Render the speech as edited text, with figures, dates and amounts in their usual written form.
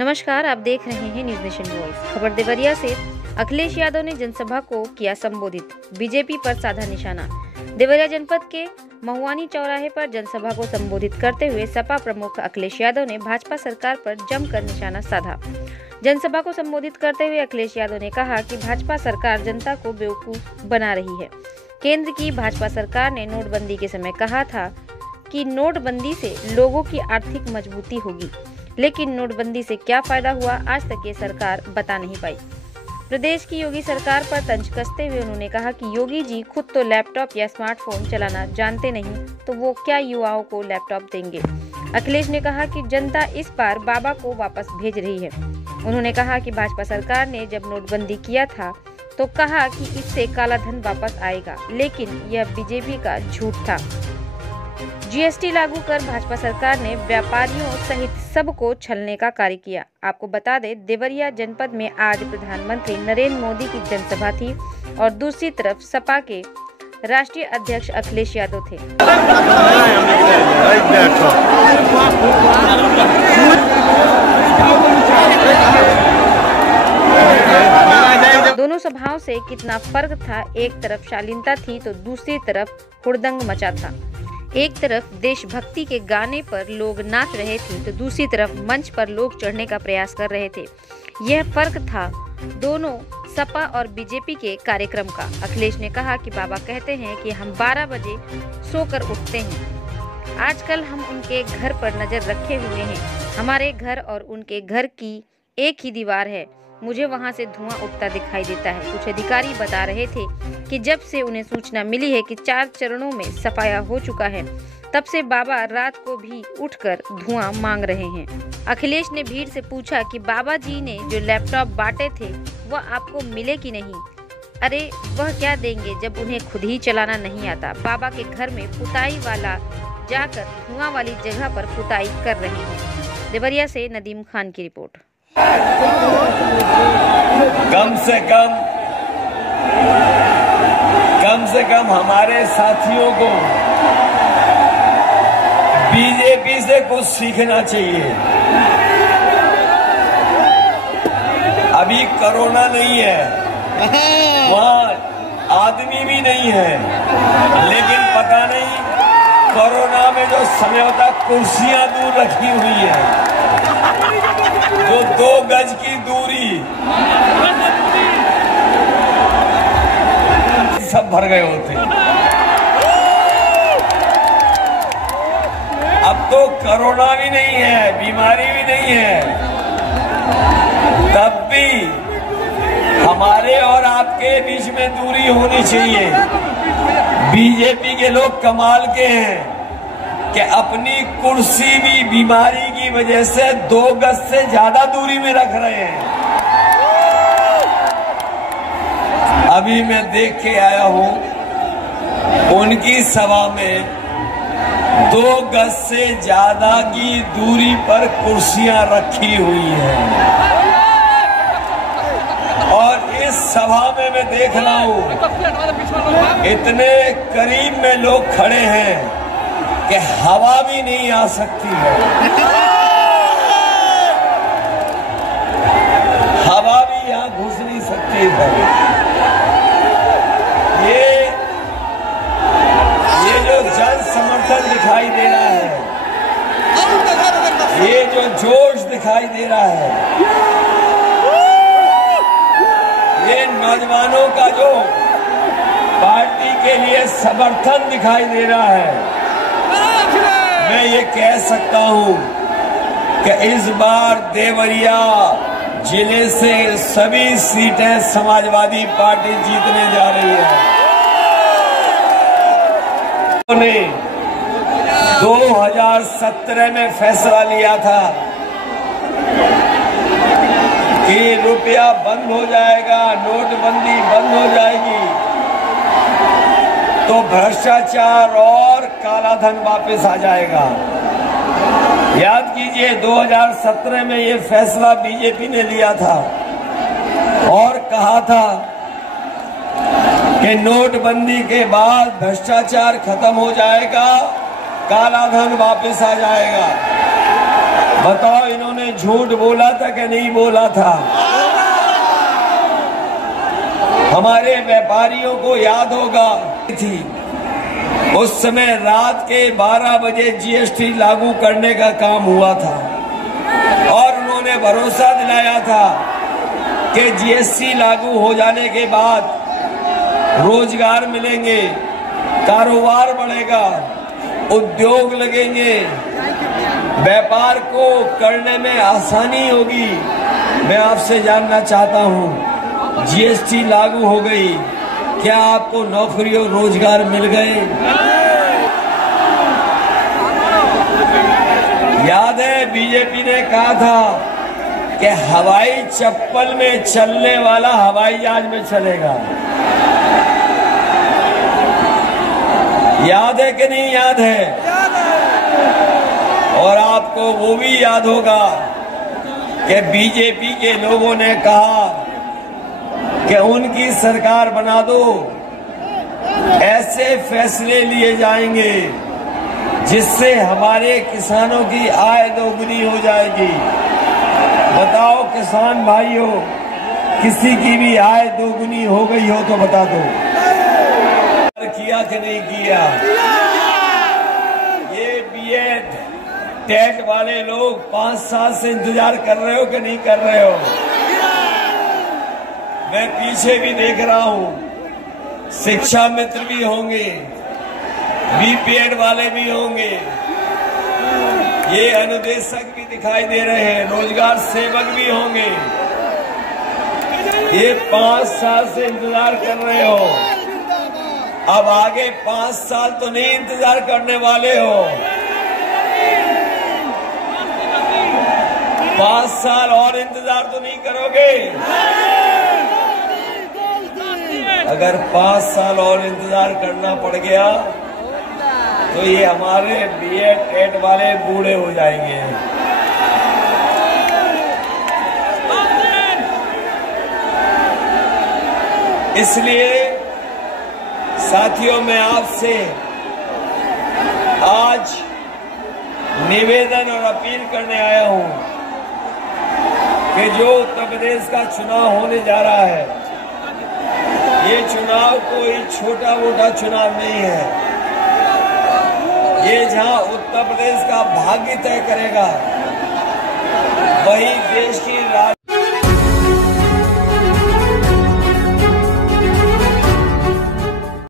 नमस्कार, आप देख रहे हैं न्यूज नेशन वॉइस। खबर देवरिया से। अखिलेश यादव ने जनसभा को किया संबोधित, बीजेपी पर साधा निशाना। देवरिया जनपद के महुआनी चौराहे पर जनसभा को संबोधित करते हुए सपा प्रमुख अखिलेश यादव ने भाजपा सरकार पर जमकर निशाना साधा। जनसभा को संबोधित करते हुए अखिलेश यादव ने कहा कि भाजपा सरकार जनता को बेवकूफ बना रही है। केंद्र की भाजपा सरकार ने नोटबंदी के समय कहा था कि नोटबंदी से लोगों की आर्थिक मजबूती होगी, लेकिन नोटबंदी से क्या फायदा हुआ, आज तक ये सरकार बता नहीं पाई। प्रदेश की योगी सरकार पर तंज कसते हुए उन्होंने कहा कि योगी जी खुद तो लैपटॉप या स्मार्टफोन चलाना जानते नहीं, तो वो क्या युवाओं को लैपटॉप देंगे। अखिलेश ने कहा कि जनता इस बार बाबा को वापस भेज रही है। उन्होंने कहा कि भाजपा सरकार ने जब नोटबंदी किया था तो कहा कि इससे काला धन वापस आएगा, लेकिन यह बीजेपी का झूठ था। जीएसटी लागू कर भाजपा सरकार ने व्यापारियों सहित सबको छलने का कार्य किया। आपको बता दें, देवरिया जनपद में आज प्रधानमंत्री नरेंद्र मोदी की जनसभा थी और दूसरी तरफ सपा के राष्ट्रीय अध्यक्ष अखिलेश यादव थे। दोनों सभाओं से कितना फर्क था। एक तरफ शालीनता थी तो दूसरी तरफ हुड़दंग मचा था। एक तरफ देशभक्ति के गाने पर लोग नाच रहे थे तो दूसरी तरफ मंच पर लोग चढ़ने का प्रयास कर रहे थे। यह फर्क था दोनों सपा और बीजेपी के कार्यक्रम का। अखिलेश ने कहा कि बाबा कहते हैं कि हम 12 बजे सोकर उठते हैं। आजकल हम उनके घर पर नजर रखे हुए हैं। हमारे घर और उनके घर की एक ही दीवार है। मुझे वहां से धुआं उठता दिखाई देता है। कुछ अधिकारी बता रहे थे कि जब से उन्हें सूचना मिली है कि 4 चरणों में सफाया हो चुका है, तब से बाबा रात को भी उठकर धुआं मांग रहे हैं। अखिलेश ने भीड़ से पूछा कि बाबा जी ने जो लैपटॉप बांटे थे वह आपको मिले कि नहीं। अरे वह क्या देंगे जब उन्हें खुद ही चलाना नहीं आता। बाबा के घर में पुताई वाला जाकर धुआं वाली जगह पर पुताई कर रहे हैं। देवरिया से नदीम खान की रिपोर्ट। कम से कम हमारे साथियों को बीजेपी से कुछ सीखना चाहिए। अभी कोरोना नहीं है, वहाँ आदमी भी नहीं है, लेकिन पता नहीं कोरोना में जो समझौता कुर्सियां दूर रखी हुई है, जो 2 गज की दूरी, सब भर गए होते। अब तो कोरोना भी नहीं है, बीमारी भी नहीं है, तब भी हमारे और आपके बीच में दूरी होनी चाहिए। बीजेपी के लोग कमाल के हैं कि अपनी कुर्सी भी बीमारी की वजह से 2 गज से ज्यादा दूरी में रख रहे हैं। अभी मैं देख के आया हूं, उनकी सभा में 2 गज से ज्यादा की दूरी पर कुर्सियां रखी हुई हैं। और इस सभा में मैं देख रहा हूं, इतने करीब में लोग खड़े हैं कि हवा भी नहीं आ सकती है। हवा भी यहां घुस नहीं सकती है। ये जो जन समर्थन दिखाई दे रहा है, ये जो जोश दिखाई दे रहा है, ये नौजवानों का जो पार्टी के लिए समर्थन दिखाई दे रहा है, मैं ये कह सकता हूं कि इस बार देवरिया जिले से सभी सीटें समाजवादी पार्टी जीतने जा रही है। उन्होंने 2017 में फैसला लिया था कि रुपया बंद हो जाएगा, नोटबंदी बंद हो जाएगी तो भ्रष्टाचार और काला धन वापस आ जाएगा। याद कीजिए, 2017 में ये फैसला बीजेपी ने लिया था और कहा था कि नोटबंदी के बाद भ्रष्टाचार खत्म हो जाएगा, काला धन वापस आ जाएगा। बताओ इन्होंने ने झूठ बोला था कि नहीं बोला था? हमारे व्यापारियों को याद होगा थी उस समय रात के 12 बजे जीएसटी लागू करने का काम हुआ था और उन्होंने भरोसा दिलाया था कि जीएसटी लागू हो जाने के बाद रोजगार मिलेंगे, कारोबार बढ़ेगा, उद्योग लगेंगे, व्यापार को करने में आसानी होगी। मैं आपसे जानना चाहता हूं, जीएसटी लागू हो गई, क्या आपको नौकरी और रोजगार मिल गए? याद है बीजेपी ने कहा था कि हवाई चप्पल में चलने वाला हवाई जहाज में चलेगा। याद है कि नहीं याद है? और आपको वो भी याद होगा कि बीजेपी के लोगों ने कहा कि उनकी सरकार बना दो, ऐसे फैसले लिए जाएंगे जिससे हमारे किसानों की आय दोगुनी हो जाएगी। बताओ किसान भाइयों, किसी की भी आय दोगुनी हो गई हो तो बता दो। किया कि नहीं किया? ये बीएड टेट वाले लोग 5 साल से इंतजार कर रहे हो कि नहीं कर रहे हो? मैं पीछे भी देख रहा हूं, शिक्षा मित्र भी होंगे, बीपीएड वाले भी होंगे, ये अनुदेशक भी दिखाई दे रहे हैं, रोजगार सेवक भी होंगे। ये 5 साल से इंतजार कर रहे हो, अब आगे 5 साल तो नहीं इंतजार करने वाले हो। 5 साल और इंतजार तो नहीं करोगे? अगर 5 साल और इंतजार करना पड़ गया तो ये हमारे बीएड टेट वाले बूढ़े हो जाएंगे। इसलिए साथियों, मैं आपसे आज निवेदन और अपील करने आया हूं कि जो उत्तर प्रदेश का चुनाव होने जा रहा है, ये चुनाव कोई छोटा मोटा चुनाव नहीं है। ये जहां उत्तर प्रदेश का भाग्य तय करेगा, वही देश की